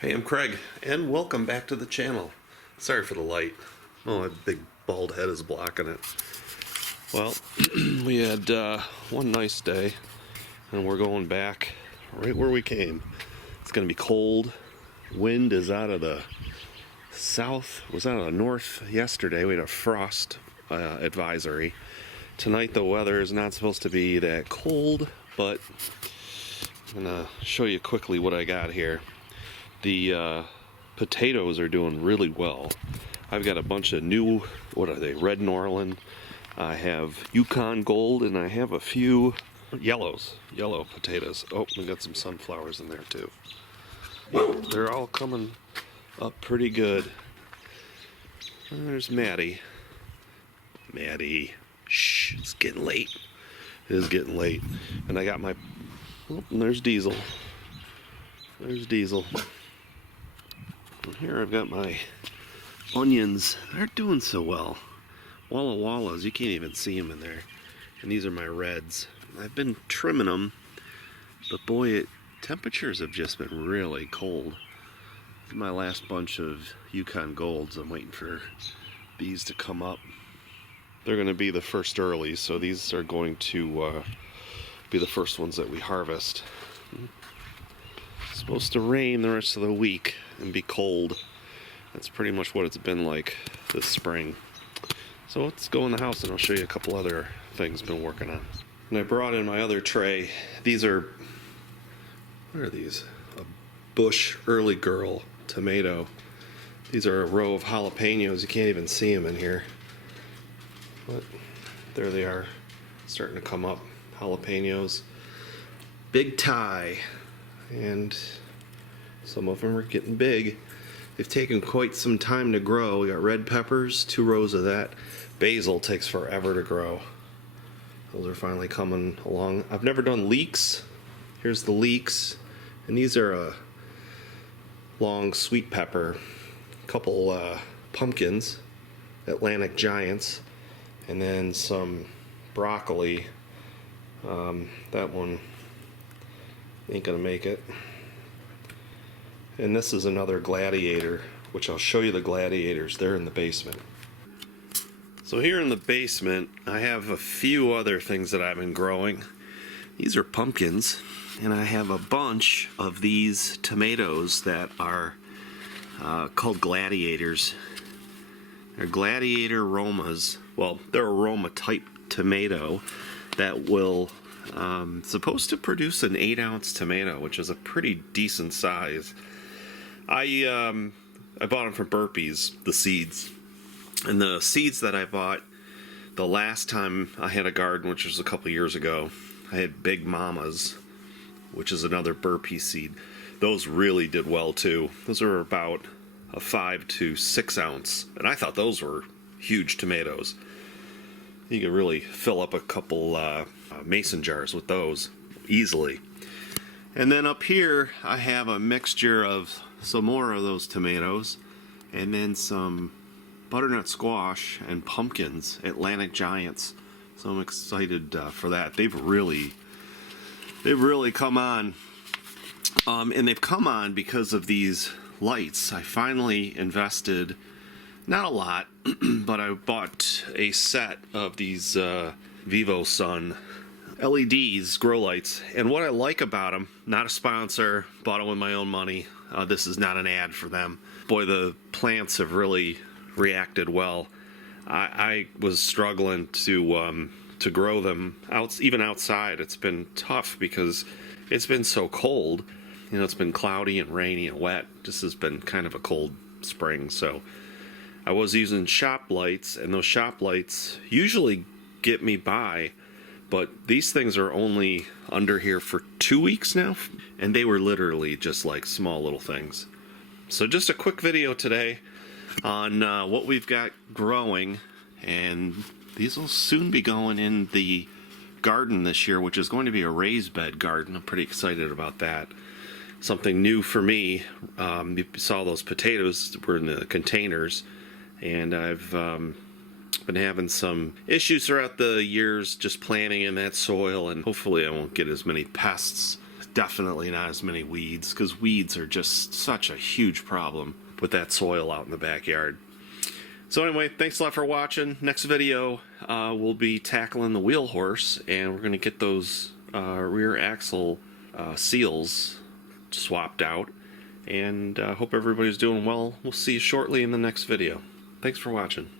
Hey, I'm Craig, and welcome back to the channel. Sorry for the light. Oh, my big bald head is blocking it. Well, we had one nice day, and we're going back right where we came. It's going to be cold. Wind is out of the south, was out of the north yesterday. We had a frost advisory. Tonight the weather is not supposed to be that cold, but I'm going to show you quickly what I got here. The potatoes are doing really well. I've got a bunch of new, what are they, Red Norland. I have Yukon Gold, and I have a few yellow potatoes. Oh, we got some sunflowers in there too. They're all coming up pretty good. There's Maddie. Maddie, shh, it's getting late. It is getting late. And I got my, oh, and there's Diesel. There's Diesel. And here I've got my onions. They're doing so well. Walla Wallas, you can't even see them in there. And these are my reds. I've been trimming them, but boy, temperatures have just been really cold. This is my last bunch of Yukon Golds. I'm waiting for these to come up. They're going to be the first early, so these are going to be the first ones that we harvest. It's supposed to rain the rest of the week and be cold. That's pretty much what it's been like this spring. So let's go in the house and I'll show you a couple other things I've been working on. And I brought in my other tray. These are, what are these? A Bush Early Girl tomato. These are a row of jalapenos. You can't even see them in here. But there they are, starting to come up. Jalapenos. Big Thai. And some of them are getting big. They've taken quite some time to grow. We got red peppers, 2 rows of that. Basil takes forever to grow. Those are finally coming along. I've never done leeks. Here's the leeks. And these are a long sweet pepper. A couple pumpkins, Atlantic Giants. And then some broccoli. That one ain't gonna make it. And this is another gladiator, which I'll show you the gladiators. They're in the basement. So here in the basement, I have a few other things that I've been growing. These are pumpkins, and I have a bunch of these tomatoes that are called gladiators. They're gladiator aromas. Well, they're aroma type tomato that will supposed to produce an 8-ounce tomato, which is a pretty decent size. I bought them from Burpees, the seeds. And the seeds that I bought the last time I had a garden, which was a couple years ago, I had Big Mamas, which is another Burpee seed. Those really did well too. Those are about a 5 to 6 ounce, and I thought those were huge tomatoes. You could really fill up a couple mason jars with those easily. And then up here I have a mixture of some more of those tomatoes, and then some butternut squash and pumpkins, Atlantic Giants. So I'm excited for that. They've really come on, and they've come on because of these lights. I finally invested, not a lot, but I bought a set of these VivoSun LEDs, grow lights, and what I like about them, not a sponsor, bought them with my own money. This is not an ad for them. Boy, the plants have really reacted well. I was struggling to grow them even outside. It's been tough because it's been so cold. You know, it's been cloudy and rainy and wet. This has been kind of a cold spring, so I was using shop lights, and those shop lights usually get me by, but these things are only under here for 2 weeks now, and they were literally just like small little things. So just a quick video today on what we've got growing, and these will soon be going in the garden this year, which is going to be a raised bed garden. I'm pretty excited about that. Something new for me. You saw those potatoes were in the containers, and I've been having some issues throughout the years just planting in that soil, and hopefully I won't get as many pests definitely not as many weeds, because weeds are just such a huge problem with that soil out in the backyard. So anyway, thanks a lot for watching. Next video, we'll be tackling the wheel horse, and we're going to get those rear axle seals swapped out. And hope everybody's doing well. We'll see you shortly in the next video. Thanks for watching.